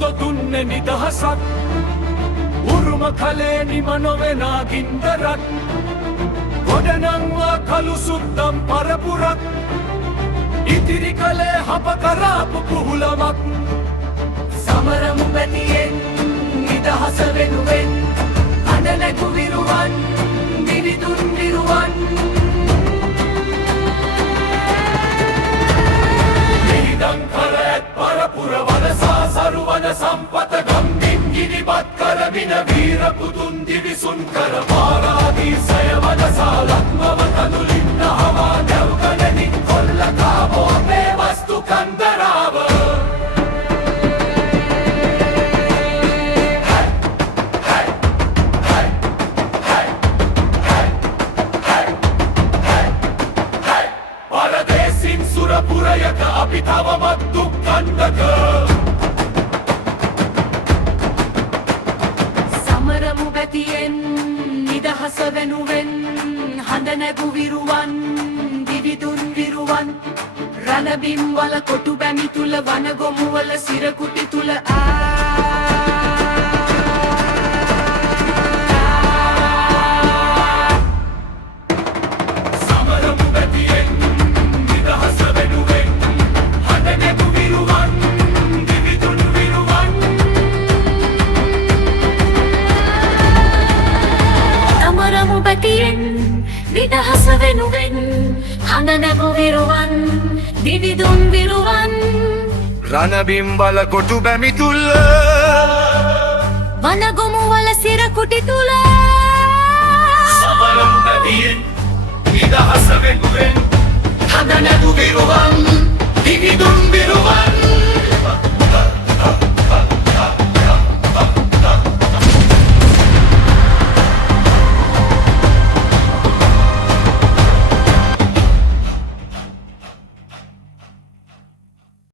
සුද්ද දුන්නේ නිදහසක් උරුම කලේ නිම නොවෙනා ගින්දරක් ගොඩනංවා කළු සුද්දම් පරපුරක් ඉතිරි කලේ හප කරාපු කුහුලමක් සමරමු බැතියෙන් නිදහස වෙනුවෙන් අඬ නැගු විරුවන් විවිදුන් විරුවන් මිහිදන් කර ඇත් පරපුර වනසා සරුවන සම්පත ගම්දින් ගිනිබත් කරමින වීර පුතුන් දිවිසුන් කර පාරාදීසය වනසා ලක්මව තනුලින් නහවා දැව්ගණනින් කොල්ල කාබෝ මේ වස්තු කන්දරාව පරදේසින් සුරපුරයක අපි තවමත් දුක් කණ්ඩක සමරමු බැතියෙන් නිදහස වෙනුවෙන් හඳ නැගු විරුවන් දිවිදුන් විරුවන් රණබිම් වල කොටු බැමි තුල වනගොමු වල සිරකුටි තුල සමරමු බැතියෙන් නිදහස වෙනුවෙන් හඳ නැගු විරුවන් දිවිදුන් විරුවන් සමරමු බැතියෙන් නිදහස වෙනුවෙන් හඳ නැගු විරුවන් දිවිදුන් විරුවන් රණබිම් වල කොටු බැමි තුල වනගොමු වල සිරකුටි තුල සමරමු